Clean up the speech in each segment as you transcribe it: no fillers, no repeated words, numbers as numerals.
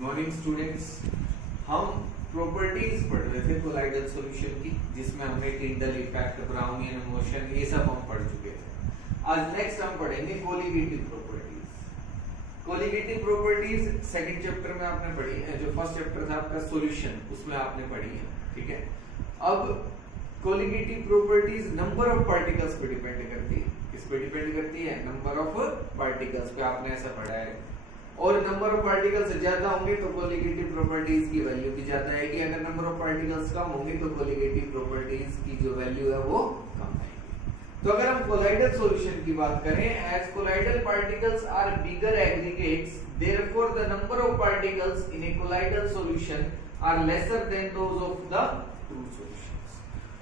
Morning students, हम properties पढ़ रहे थे कोलाइडल सॉल्यूशन की, जिसमें हमने टिंडल इफेक्ट, ब्राउनियन मोशन, ये सब हम पढ़ चुके थे। आज नेक्स्ट हम पढ़ेंगे colligative properties. Colligative properties second chapter में आपने पढ़ी है, जो फर्स्ट चैप्टर था आपका सॉल्यूशन, उसमें आपने पढ़ी है, ठीक है। अब colligative properties number of particles पे डिपेंड करती है। किस पे डिपेंड करती है? नंबर ऑफ पार्टिकल्स पे, आपने ऐसा पढ़ा है। और नंबर ऑफ पार्टिकल्स ज्यादा होंगे तो कोलिगेटिव प्रॉपर्टीज की वैल्यू भी ज्यादा आएगी, अगर नंबर ऑफ पार्टिकल्स कम होंगे तो कोलिगेटिव प्रॉपर्टीज की जो वैल्यू है वो कम आएगी। तो अगर हम कोलाइडल सॉल्यूशन की बात करें, as colloidal particles are bigger aggregates, therefore the number of particles in a colloidal solution are lesser than those of the true solutions.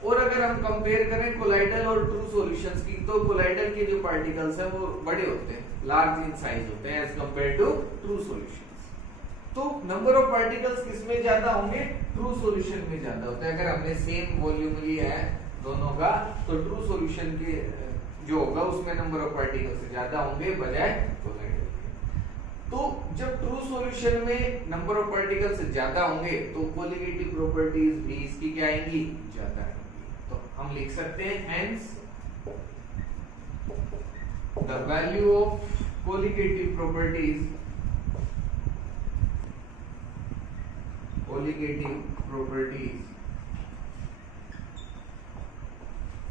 और अगर हम कंपेयर करें कोलाइडल और ट्रू सॉल्यूशंस की, तो कोलाइडल के जो पार्टिकल्स हैं वो बड़े होते हैं, लार्ज इन साइज होते हैं as compare to true solutions. तो नंबर ऑफ पार्टिकल्स किसमें ज्यादा होंगे? ट्रू सॉल्यूशन में ज्यादा होता है। अगर हमने सेम वॉल्यूम लिया है दोनों का, तो ट्रू सॉल्यूशन के जो होगा उसमें नंबर ऑफ पार्टिकल्स ज्यादा होंगे बजाय कोलाइडल के। तो जब ट्रू सॉल्यूशन में नंबर ऑफ पार्टिकल्स ज्यादा होंगे तो कोलिगेटिव प्रॉपर्टीज भी इसकी क्या आएंगी? ज्यादा आएंगी। तो हम लिख सकते हैं hence the value of colligative properties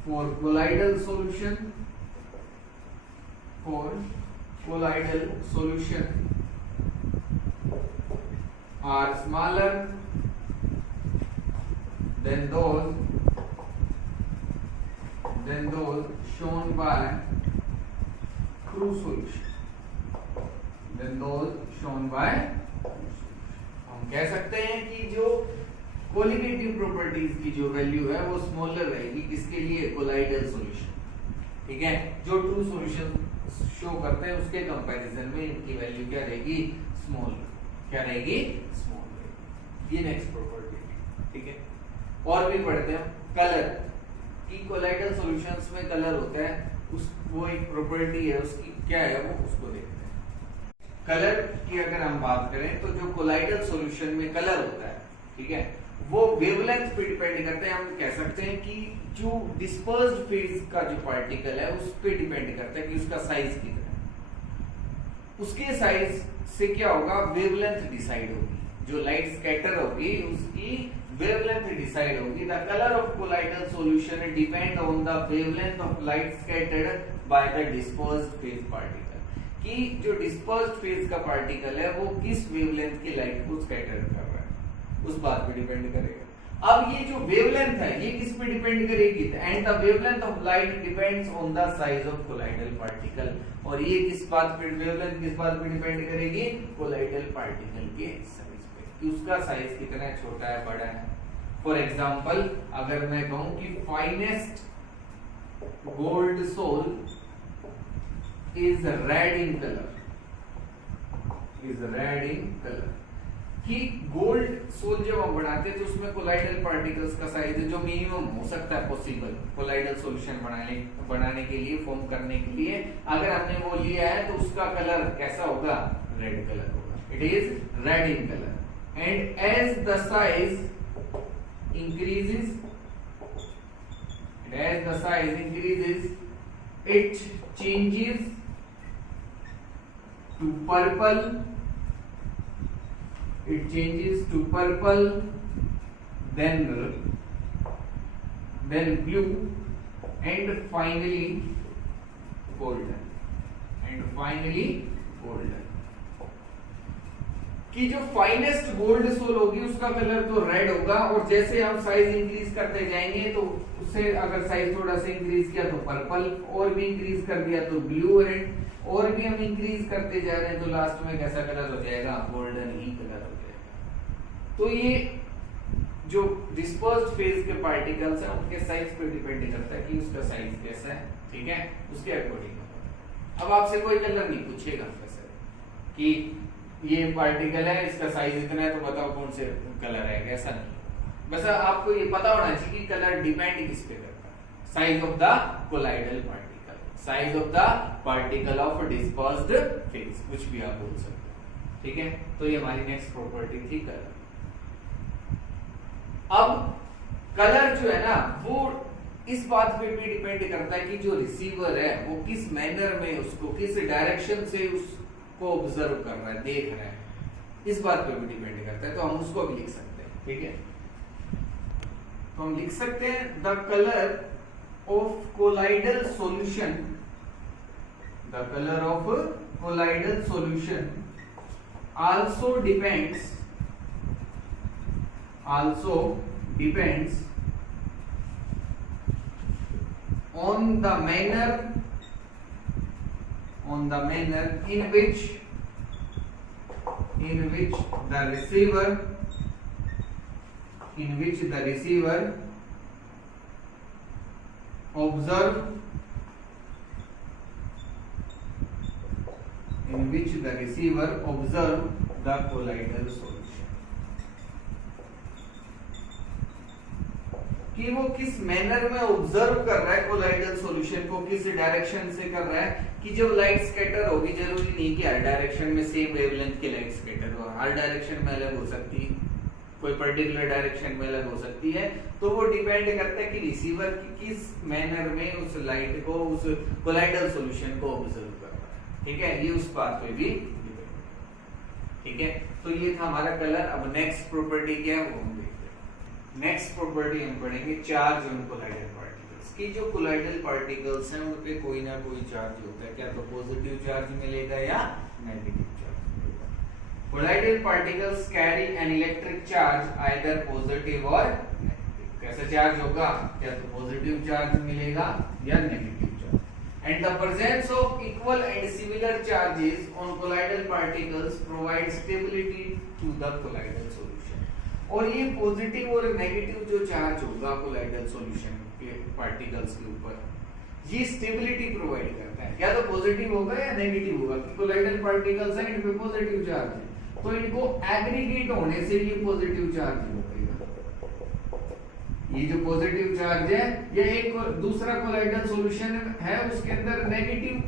for colloidal solution are smaller than those shown by true solution, हम कह सकते हैं कि जो कोलिगेटिव प्रॉपर्टीज की जो वैल्यू है वो स्मॉलर रहेगी, किसके लिए? कोलाइडल सॉल्यूशन, ठीक है। जो ट्रू सॉल्यूशन शो करते हैं उसके कंपैरिजन में इनकी वैल्यू क्या रहेगी? स्मॉल। क्या रहेगी? स्मॉल। ये नेक्स्ट प्रॉपर्टी, ठीक है। और भी पढ़ते हैं कलर की। कोलाइडल सॉल्यूशंस में कलर होता है, वो एक प्रॉपर्टी है, उसकी क्या है वो उसको देखते हैं। कलर की अगर हम बात करें तो जो कोलाइडल सॉल्यूशन में कलर होता है, ठीक है, वो वेवलेंथ पे डिपेंड करता है। हम कह सकते हैं कि जो डिस्पर्स्ड फेज का जो पार्टिकल है उस पे डिपेंड करता है कि उसका साइज कितना है। उसके साइज से क्या होगा? वेवलेंथ डिसाइड होगी। जो लाइट स्कैटर होगी उसकी wavelength decide होगी। The color of colloidal solution depend on the wavelength of light scattered by the dispersed phase particle। कि जो dispersed phase का particle है वो किस wavelength की light को scatter कर रहा है, उस बात पे डिपेंड करेगा। अब ये जो wavelength है ये किस पे डिपेंड करेगी? And the wavelength of light depends on the size of colloidal particle। और ये किस बात पे wavelength किस बात पे डिपेंड करेगी? colloidal particle के कि उसका साइज कितना है, छोटा है, बड़ा है। फॉर एग्जाम्पल अगर मैं कहूं कि finest gold sol is red in colour, कि गोल्ड सोल जब हम बनाते हैं तो उसमें कोलाइडल पार्टिकल्स का साइज है जो मिनिमम हो सकता है पॉसिबल कोलाइडल सॉल्यूशन बनाने के लिए, फॉर्म करने के लिए। अगर हमने वो लिया है तो उसका कलर कैसा होगा? रेड कलर होगा। It is red in colour. And as the size increases, it changes to purple, then blue, and finally golden, कि जो फाइनेस्ट गोल्ड सोल होगी उसका कलर तो रेड होगा, और जैसे हम साइज इंक्रीज करते जाएंगे तो उससे अगर साइज थोड़ा सा इंक्रीज किया तो पर्पल, और भी इंक्रीज कर दिया तो ब्लू, और भी हम इंक्रीज करते जा रहे हैं तो लास्ट में कैसा कलर हो जाएगा? गोल्डन ही कलर हो जाएगा। तो ये जो डिस्पर्स्ड फेज के पार्टिकल्स हैं उनके साइज पे डिपेंड करता है कि उसका साइज कैसा है, ठीक है, उसके अकॉर्डिंग। अब आपसे कोई कलर नहीं पूछेगा वैसे कि ये पार्टिकल है, इसका साइज इतना है, तो बताओ कौन से कलर है, ऐसा नहीं। बस आपको ये पता होना चाहिए कि कलर डिपेंड किस पे करता है? Size of the colloidal particle, size of the particle of dispersed phase, कुछ भी आप बोल सकते हो। ठीक है, तो ये हमारी नेक्स्ट प्रॉपर्टी थी कलर। अब कलर जो है ना वो इस बात पे भी डिपेंड करता है कि जो रिसीवर है वो किस मैनर में उसको किस डायरेक्शन से उसको ऑब्जर्व कर रहा है, देख रहा है, इस बात पे भी डिपेंड करता है। तो हम उसको भी लिख सकते हैं, ठीक है। तो हम लिख सकते हैं the colour of colloidal solution, the colour of colloidal solution also depends on the manner in which the receiver observe the colloidal solution, कि वो किस मैनर में ऑब्जर्व कर रहा है कोलाइडल सॉल्यूशन को, किस डायरेक्शन से कर रहा है। कि जब लाइट स्कैटर होगी, जरूरी नहीं कि हर डायरेक्शन में सेम वेवलेंथ की लाइट स्कैटर हो, हर डायरेक्शन में अलग हो सकती है, कोई पर्टिकुलर डायरेक्शन में अलग हो सकती है। तो वो डिपेंड करता है कि रिसीवर किस मैनर में उस लाइट को, उस कोलाइडल सॉल्यूशन को ऑब्जर्व कर रहा है, ठीक है। ये उस बात पे भी, ठीक है। तो ये था हमारा कलर। अब नेक्स्ट प्रॉपर्टी क्या है वो हम देखते हैं। नेक्स्ट प्रॉपर्टी हम पढ़ेंगे चार्ज ऑन कोलाइडल पार्टिकल्स की। जो कोलाइडल पार्टिकल्स हैं उन पे कोई ना कोई चार्ज होता है, क्या तो पॉजिटिव चार्ज मिलेगा या नेगेटिव चार्ज मिलेगा। Colloidal particles carry an electric charge either positive और नेगेटिव। कैसा चार्ज होगा, क्या तो पॉजिटिव चार्ज मिलेगा या negative. And the presence of equal and similar charges on colloidal particles provides stability to the colloidal solution। और ये पॉजिटिव और नेगेटिव जो चार्ज होगा कोलाइडल सॉल्यूशन के पार्टिकल्स के ऊपर, ये स्टेबिलिटी प्रोवाइड करता है। या तो पॉजिटिव होगा या नेगेटिव होगा। कोलाइडल पार्टिकल्स हैं, इन पे पॉजिटिव चार्ज है, तो इनको एग्रीगेट होने से ये पॉजिटिव चार्ज होगा। ये जो पॉजिटिव चार्ज है, ये एक दूसरा कोलाइडल सॉल्यूशन है, उसके अंदर नेगेटिव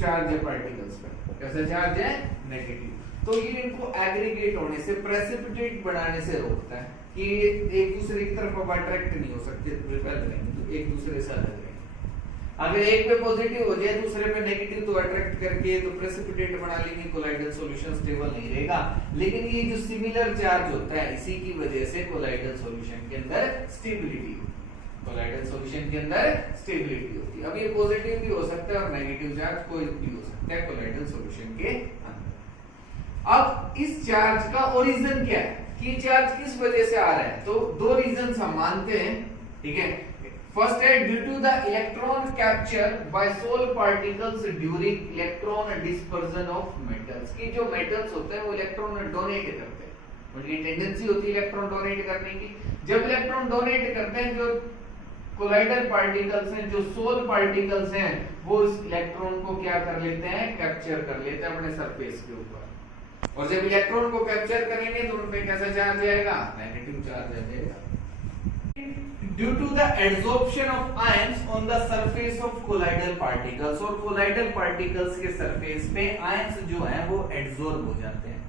चार्ज है पार्टिकल्स पर। कैसा चार्ज है, नेगेटिव। तो ये इनको एग्रीगेट होने से, प्रेसिपिटेट बनाने से रोकता है कि एक दूसरे की तरफ अट्रैक्ट नहीं हो सकते, रिपेल करेंगे तो एक दूसरे से अलग रहेंगे। अगर एक पे पॉजिटिव हो जाए दूसरे पे नेगेटिव, तो अट्रैक्ट करके तो प्रेसिपिटेट बना लेंगे, कोलाइडल सॉल्यूशन स्टेबल नहीं रहेगा। लेकिन ये जो सिमिलर चार्ज होता है, इसी की वजह से कोलाइडल सॉल्यूशन के अंदर स्टेबिलिटी होती है। कोलाइडल सॉल्यूशन के अंदर स्टेबिलिटी होती है। अब ये पॉजिटिव भी हो सकता है और नेगेटिव चार्ज कोई भी हो सकता है कोलाइडल सॉल्यूशन के अंदर। अब इस चार्ज का ओरिजिन क्या है, कि चार्ज किस वजह से आ रहा है। तो दो रीजंस हम मानते हैं, ठीक है। फर्स्ट है due to the electron capture by sol particles during electron dispersion of metals. की जो मेटल्स होते हैं वो इलेक्ट्रॉन डोनेट करते हैं, उनकी टेंडेंसी होती है इलेक्ट्रॉन डोनेट करने की। जब इलेक्ट्रॉन डोनेट करते हैं, जो कोलाइडल पार्टिकल्स हैं, जो सोल पार्टिकल्स हैं, वो इस इलेक्ट्रॉन को क्या कर लेते हैं, कैप्चर कर लेते हैं अपने सरफेस के ऊपर। और जब इलेक्ट्रॉन को कैप्चर करेंगे तो उन पे कैसा चार्ज आएगा, नेगेटिव चार्ज आ जाएगा। Due to the adsorption of ions on the surface of colloidal particles, और colloidal particles के surface पे ions जो हैं वो adsorb हो जाते हैं,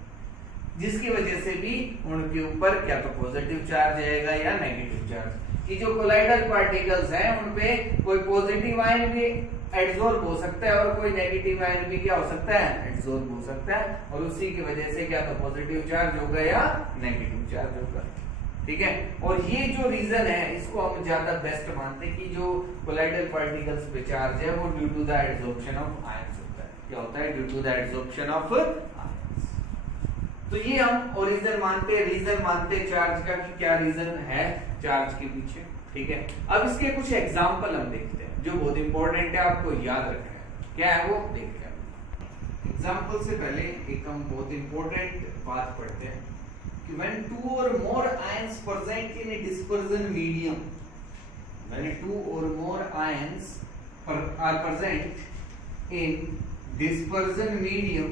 जिसकी वजह से भी उनके ऊपर क्या तो पॉजिटिव चार्ज आएगा या नेगेटिव चार्ज। कि जो colloidal particles हैं उन पे कोई पॉजिटिव आयन भी एडसॉर्ब हो सकता है और कोई नेगेटिव आयन भी क्या हो सकता है, एडसॉर्ब हो सकता है। और उसी की वजह से क्या तो पॉजिटिव चार्ज होगा या नेगेटिव चार्ज होगा, ठीक है। और ये जो रीजन है इसको हम ज्यादा बेस्ट मानते हैं कि जो कोलाइडल पार्टिकल्स पे चार्ज है वो due to the adsorption of ions होता है। क्या होता है, due to the adsorption of ions. तो ये हम ओरिजिन मानते हैं, रीजन मानते हैं चार्ज का कि क्या रीजन है चार्ज के पीछे, ठीक है। अब इसके कुछ एग्जांपल हम देखते हैं जो बहुत इंपॉर्टेंट है, आपको याद रखना है। क्या है वो देखते हैं। एग्जांपल से पहले एक हम बहुत इंपॉर्टेंट बात पढ़ते हैं कि when two or more ions present in a dispersion medium, when two or more ions are present in dispersion medium,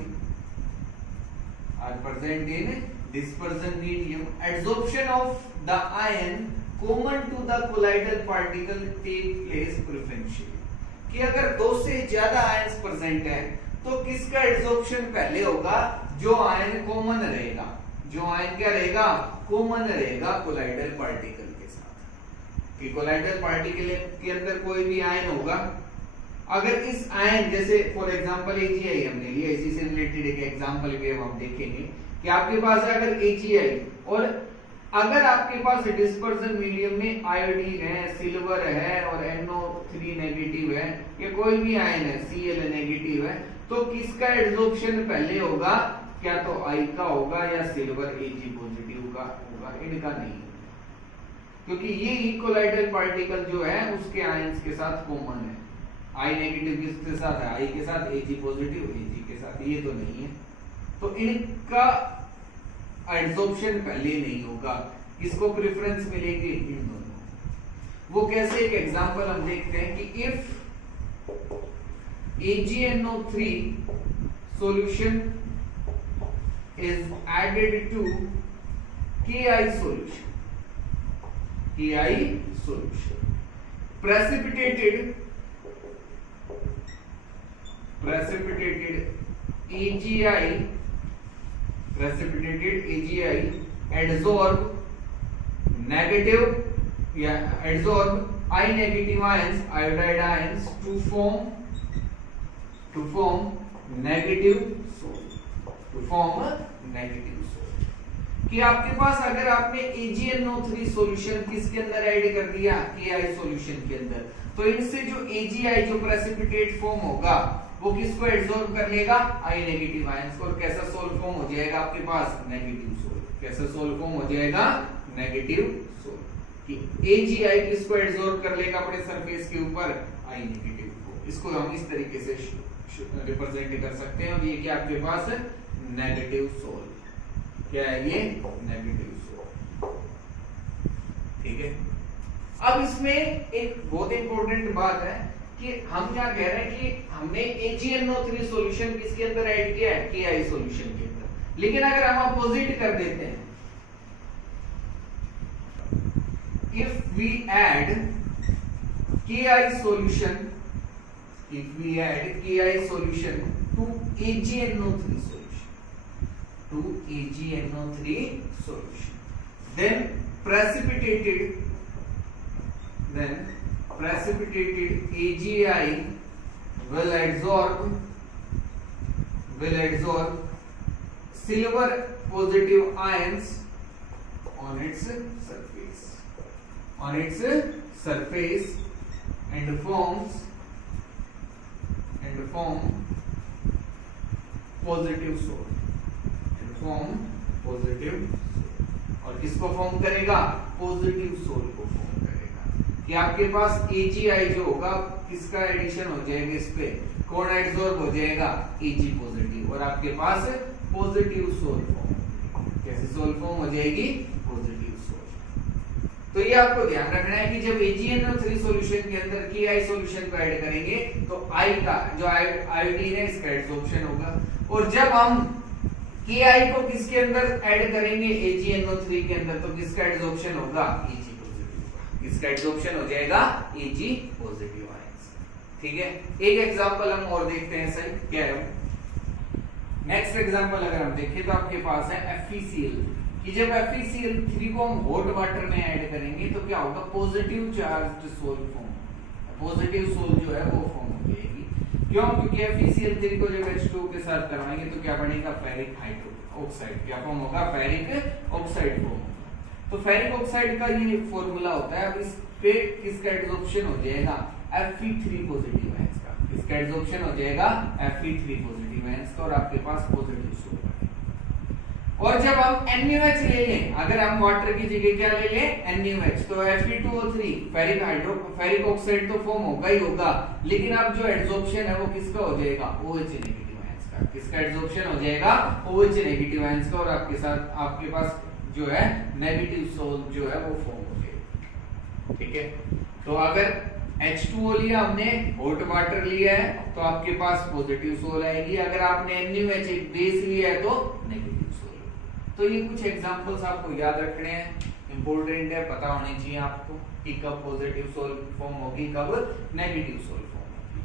adsorption of the ion common to the colloidal particle take place preferentially। कि अगर दो से ज्यादा ions present हैं तो किसका adsorption पहले होगा, जो आयन कॉमन रहेगा, जो आयन क्या रहेगा, कॉमन रहेगा कोलाइडल पार्टिकल के साथ। कि कोलाइडल पार्टिकल के अंदर कोई भी आयन होगा, अगर इस आयन जैसे फॉर एग्जांपल AgI हमने लिया, इसी से रिलेटेड एक एग्जांपल भी हम देखेंगे कि आपके पास है अगर AgI और अगर आपके पास डिस्पर्सन मीडियम में आयोडीन है, सिल्वर है और NO3 नेगेटिव है, या कोई भी आयन है Cl नेगेटिव है, तो किसका एड्सॉर्प्शन पहले होगा, क्या तो I का होगा या सिल्वर Ag पॉजिटिव का होगा, इनका नहीं, क्योंकि ये इक्वलाइडल पार्टिकल जो है उसके आयंस के साथ कॉमन है। I नेगेटिव किसके साथ है, I के साथ, Ag पॉजिटिव Ag के साथ, ये तो नहीं है, तो इनका एड्सॉर्प्शन पहले नहीं होगा, किसको प्रेफरेंस मिलेगी, इन दोनों। वो कैसे, एक एग्जांपल हम देखते हैं कि if AgNO3 solution is added to Ki solution, precipitated AgI adsorb negative I negative ions, iodide ions to form negative soul, कि आपके पास अगर आपने AgNO3 सॉल्यूशन किसके अंदर ऐड कर दिया, Ki सॉल्यूशन के अंदर, तो इनसे जो AgI जो प्रेसिपिटेट फॉर्म होगा वो किसको एब्सॉर्ब कर लेगा, I नेगेटिव आयंस को, और कैसा सोल फॉर्म हो जाएगा आपके पास, नेगेटिव सोल। कैसा सोल फॉर्म हो जाएगा, नेगेटिव सोल। कि AgI किसको एब्सॉर्ब कर लेगा अपने सरफेस के ऊपर, I नेगेटिव को। इसको हम इस तरीके से रिप्रेजेंट कर सकते हैं, और ये क्या आपके पास नेगेटिव सोल, क्या है ये, नेगेटिव सोल। ठीक है, अब इसमें एक बहुत इंपॉर्टेंट बात है कि हम क्या कह रहे हैं कि हमने AgNO3 सॉल्यूशन किसके अंदर ऐड किया है, Ki सॉल्यूशन के अंदर, लेकिन अगर हम अपोजिट कर देते हैं, if we add Ki solution to AgNO3 solution, then precipitated AgI will absorb silver positive ions on its surface and form positive soul, और किसको फॉर्म करेगा, पॉजिटिव सोल को फॉर्म करेगा। कि आपके पास AgI जो होगा किसका एडिशन हो जाएगा, इस पे कौन एब्सॉर्ब हो जाएगा, Ag पॉजिटिव, और आपके पास पॉजिटिव सोल फॉर्म। कैसे सोल फॉर्म हो जाएगी, पॉजिटिव सोल। तो ये आपको ध्यान रखना है कि जब AgNO3 सॉल्यूशन के अंदर Ki सॉल्यूशन को ऐड करेंगे तो I का जो आयोडीन है इसका एब्सॉर्प्शन होगा, और जब हम Ki को किसके अंदर ऐड करेंगे, AgNO3 के अंदर, तो किसका एब्सॉर्प्शन होगा, Ag पॉजिटिव। इसका एब्सॉर्प्शन हो जाएगा Ag पॉजिटिव आयंस। ठीक है, एक एग्जांपल हम और देखते हैं, सही क्या है। नेक्स्ट एग्जांपल अगर हम देखें तो आपके पास है FeCl, कि जब FeCl3 को हम हॉट वाटर में ऐड करेंगे तो क्या होगा, positive charged sol form, positive sol जो है वो फॉर्म हो जाएगी। क्यों, क्योंकि FeCl3 को जब H2O के साथ करवाएंगे तो क्या बनेगा, फेरिक हाइड्रोक्साइड, क्या फॉर्म होगा, फेरिक ऑक्साइड फॉर्म। तो फेरिक ऑक्साइड का ये फॉर्मूला होता है। अब इस पे किसका एब्सॉर्प्शन हो जाएगा, Fe3 पॉजिटिव आयंस का, इसका एब्सॉर्प्शन हो जाएगा Fe3 पॉजिटिव आयंस का, और आपके पास पॉजिटिव सोल। और जब हम NaOH ले लें, अगर हम वाटर की जगह क्या ले लें, NaOH, तो Fe2O3 फेरिक ऑक्साइड तो फॉर्म होगा ही होगा, लेकिन अब जो एब्सॉर्प्शन है वो किसका हो जाएगा, OH नेगेटिव आयंस का। किसका एब्सॉर्प्शन हो जाएगा, OH नेगेटिव आयंस का, और आपके पास जो है नेगेटिव सोल जो है वो फॉर्म हो जाएगा। ठीक है, तो अगर H2O लिया हमने, हॉट वाटर लिया है, तो आपके पास पॉजिटिव सोल आएगी। अगर आपने NaOH एक बेस लिया है तो नेगेटिव। तो ये कुछ एग्जांपल्स आपको याद रखने हैं, इंपॉर्टेंट है, पता होने चाहिए आपको कि कब पॉजिटिव सोल फॉर्म होगी, कब नेगेटिव सोल फॉर्म होगी।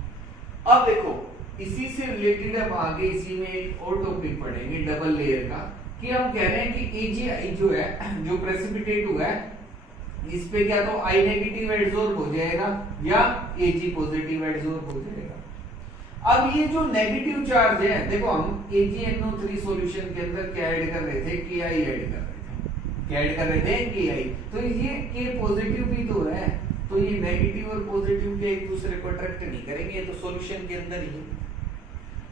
अब देखो इसी से रिलेटेड अब आगे इसी में एक और टॉपिक पढ़ेंगे डबल लेयर का, कि हम कह रहे हैं कि एजीआई जो है, जो प्रेसिपिटेट हुआ है, इस पे क्या तो आई नेगेटिव एडसॉर्ब हो जाएगा या एजी पॉजिटिव एडसॉर्ब हो जाएगा। अब ये जो नेगेटिव चार्ज है, देखो हम AgNO3 सॉल्यूशन के अंदर क्या ऐड कर रहे थे, Ki ऐड कर रहे थे, क्या ऐड कर रहे थे, Ki। तो ये K पॉजिटिव भी तो है, तो ये नेगेटिव और पॉजिटिव के एक दूसरे को अट्रैक्ट नहीं करेंगे, ये तो सॉल्यूशन के अंदर ही।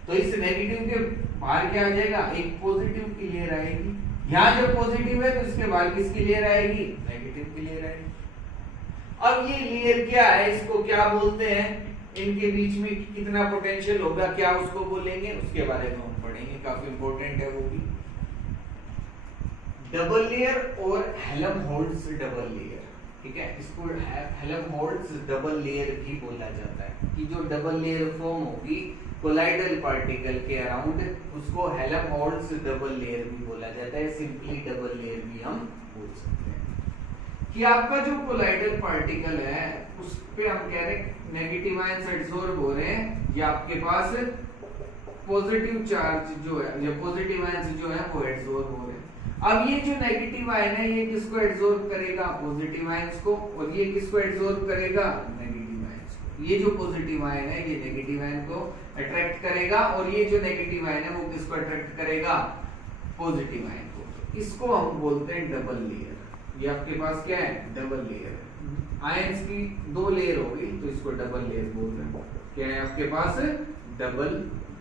तो इस नेगेटिव के बाहर क्या आ जाएगा, एक पॉजिटिव की लेयर आएगी। यहाँ जब पॉजिटिव है तो इसके बाहर किसकी लेयर आएगी, नेगेटिव की लेयर आएगी। अब ये लेयर क्या है, इसको क्या बोलते हैं, इनके बीच में कितना पोटेंशियल होगा, क्या उसको बोलेंगे, उसके बारे में हम पढ़ेंगे, काफी इंपॉर्टेंट है वो भी। डबल लेयर और हेल्महोल्ट्ज डबल लेयर, ठीक है, इसको हेल्महोल्ट्ज डबल लेयर भी बोला जाता है, कि जो डबल लेयर फॉर्म होगी कोलाइडल पार्टिकल के अराउंड, उसको हेल्महोल्ट्ज डबल लेयर भी बोला जाता है, सिंपली डबल लेयर भी हम बोल सकते हैं। कि आपका जो कोलाइडल पार्टिकल है उस पे हम कह रहे हैं नेगेटिव आयंस एडसॉर्ब हो रहे हैं, या आपके पास पॉजिटिव चार्ज जो है, या पॉजिटिव आयंस जो है वो एडसॉर्ब हो रहे हैं। अब ये जो नेगेटिव आयन है ये किसको एडसॉर्ब करेगा, पॉजिटिव आयंस को, और ये किसको एडसॉर्ब करेगा, नेगेटिव आयंस को। ये जो पॉजिटिव आयन है ये नेगेटिव आयन को अट्रैक्ट करेगा, और ये जो नेगेटिव आयन है वो किसको अट्रैक्ट करेगा, पॉजिटिव आयन को। इसको हम बोलते हैं डबल लेयर। ये आपके पास क्या है, डबल लेयर। आयंस की दो लेयर होगी तो इसको डबल लेयर बोल रहे हैं। क्या है आपके पास, डबल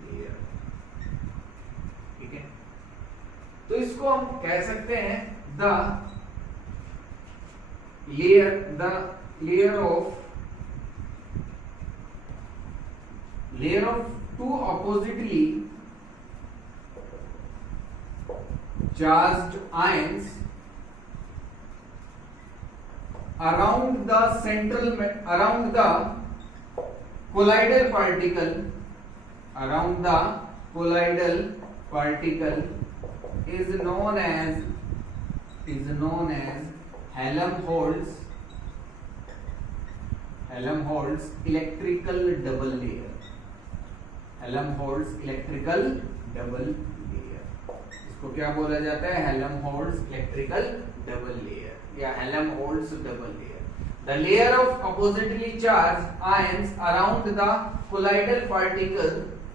लेयर, ठीक है। तो इसको हम कह सकते हैं the layer of two oppositely charged ions around the colloidal particle is known as Helmholtz electrical double layer। Helmholtz electrical double layer, इसको क्या बोला जाता है, Helmholtz electrical double layer या Helmholtz double layer। The layer of oppositely charged ions around the colloidal particle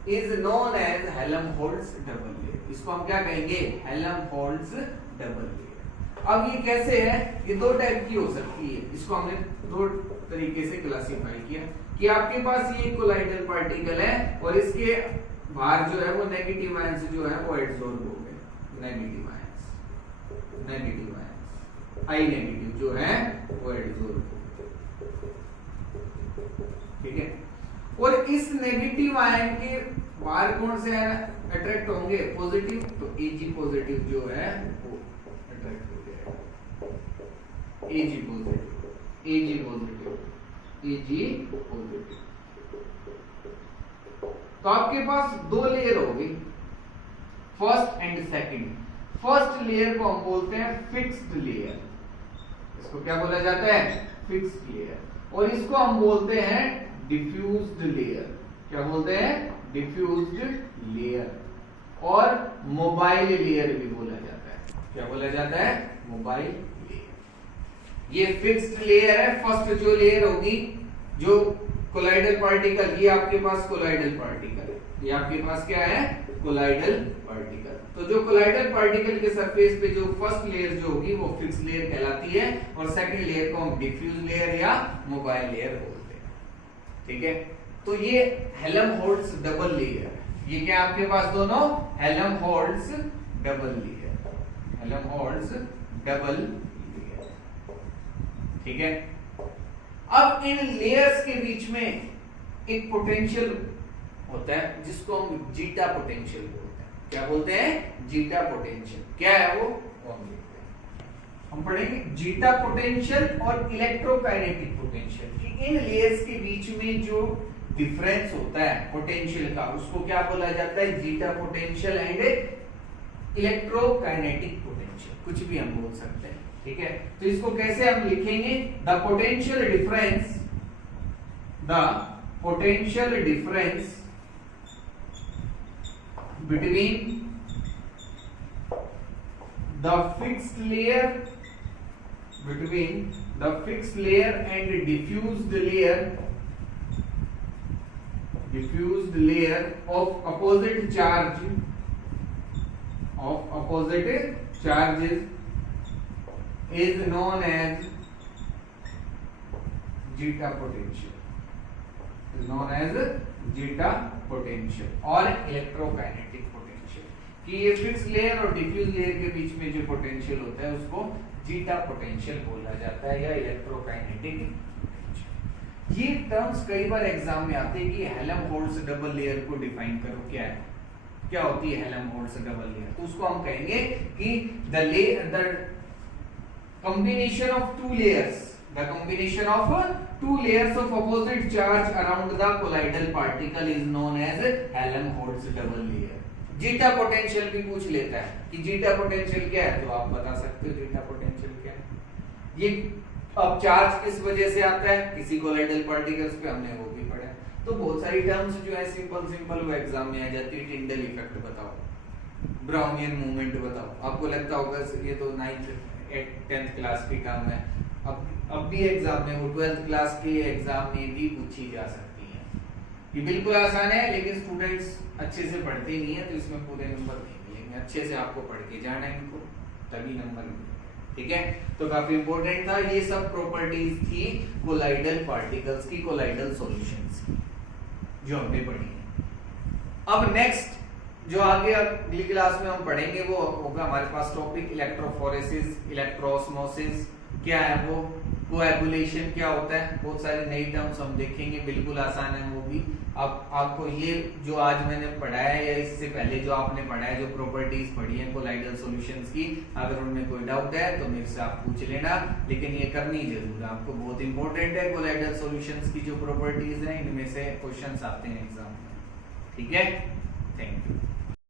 is known as Helmholtz double layer। इसको हम क्या कहेंगे, Helmholtz double layer। अब ये कैसे है, ये दो टाइप की हो सकती है, इसको हमने दो तरीके से क्लासिफाई किया, कि आपके पास ये कोलाइडल पार्टिकल है और इसके बाहर जो है वो नेगेटिव आयंस जो है वो एडसॉर्ब हो गए, नेगेटिव आयंस आई नेगेटिव जो है वो एडसॉर्ब हो गए, ठीक है। और इस नेगेटिव आयन के बाहर कौन से अट्रैक्ट होंगे, पॉजिटिव, तो Ag पॉजिटिव जो है वो अट्रैक्ट हो जाएगा, Ag पॉजिटिव। तो आपके पास दो लेयर होगी, first and second. First layer को हम बोलते हैं फिक्स्ड लेयर, इसको क्या बोला जाता है, फिक्स्ड लेयर। और इसको हम बोलते हैं डिफ्यूज्ड लेयर, क्या बोलते हैं, डिफ्यूज्ड लेयर। और मोबाइल लेयर भी बोला जाता है, क्या बोला जाता है, मोबाइल लेयर। ये फिक्स्ड लेयर है, फर्स्ट जो लेयर होगी, जो कोलाइडल पार्टिकल, ये आपके पास कोलाइडल पार्टिकल है, ये आपके पास क्या है, कोलाइडल पार्टिकल। तो जो कोलाइडल पार्टिकल के सरफेस पे जो फर्स्ट लेयर जो होगी वो फिक्स्ड लेयर कहलाती है, और सेकंड लेयर को हम डिफ्यूज लेयर या मोबाइल लेयर बोलते हैं, ठीक है। तो ये हेल्महोल्ट्ज डबल लेयर, ये क्या आपके पास दोनों, Helmholtz double layer, Helmholtz double layer, ठीक है। अब इन लेयर्स के बीच में एक पोटेंशियल होता है जिसको हम जीटा पोटेंशियल बोलते हैं, क्या बोलते हैं, जीटा पोटेंशियल। क्या है वो हम देखते हैं, हम पढ़ेंगे जीटा पोटेंशियल और इलेक्ट्रोकाइनेटिक पोटेंशियल, कि इन लेयर्स के बीच में जो डिफरेंस होता है पोटेंशियल का, उसको क्या बोला जाता है, zeta potential and electrokinetic potential, कुछ भी हम बोल सकते हैं, ठीक है। तो इसको कैसे हम लिखेंगे, the potential difference between the fixed layer and diffused layer of opposite charges is known as zeta potential और इलेक्ट्रोकाइनेटिक पोटेंशियल कि ये फिक्स लेयर और डिफ्यूज लेयर के बीच में जो पोटेंशियल होता है उसको जीटा पोटेंशियल बोला जाता है या इलेक्ट्रोकाइनेटिक। ये टर्म्स कई बार एग्जाम में आते हैं कि हेल्महोल्ट्ज डबल लेयर को डिफाइन करो, क्या होती है हेल्महोल्ट्ज डबल लेयर। तो उसको हम कहेंगे कि the combination of two layers of opposite charge around the colloidal particle is known as Helmholtz double layer। Zeta potential भी पूछ लेता है कि जीटा पोटेंशियल क्या है, तो आप बता सकते हो जीटा पोटेंशियल क्या है। ये अब चार्ज किस वजह से आता है, किसी कोलाइडल पार्टिकल्स पे, हमने वो भी पढ़ा है। तो बहुत सारी टर्म्स जो है सिंपल वो एग्जाम में आ जाती है। टिंडल इफेक्ट बताओ, ब्राउनियन मूवमेंट बताओ, आपको लगता होगा ये तो 9th 10th क्लास की काम है। अब भी एग्जाम में वो 12th क्लास के एग्जाम में भी पूछी जा सकती है। ये बिल्कुल आसान है लेकिन स्टूडेंट्स अच्छे से पढ़ते नहीं है तो इसमें पूरे नंबर नहीं मिलेंगे। अच्छे से आपको पढ़ के जाना है इनको, तभी नंबर मिलेंगे। ठीक है, तो काफी इंपॉर्टेंट था। ये सब प्रॉपर्टीज थी कोलाइडल पार्टिकल्स की, कोलाइडल सॉल्यूशंस की, जो हमने पढ़ी है। अब नेक्स्ट जो आगे अगली क्लास में हम पढ़ेंगे वो होगा हमारे पास टॉपिक इलेक्ट्रोफोरेसिस, इलेक्ट्रोऑस्मोसिस क्या है वो, कोएगुलेशन क्या होता है, बहुत सारे नई टर्म्स हम देखेंगे। बिल्कुल आसान है वो भी। अब आपको ये जो आज मैंने पढ़ाया है या इससे पहले जो आपने पढ़ा है, जो प्रॉपर्टीज पढ़ी है कोलाइडल सॉल्यूशंस की, अगर उनमें कोई डाउट है तो मेरे से आप पूछ लेना, लेकिन ये करनी जरूर है आपको, बहुत इंपॉर्टेंट है। कोलाइडल सॉल्यूशंस की जो प्रॉपर्टीज हैं इनमें से क्वेश्चंस आते हैं एग्जाम में। ठीक है, थैंक यू।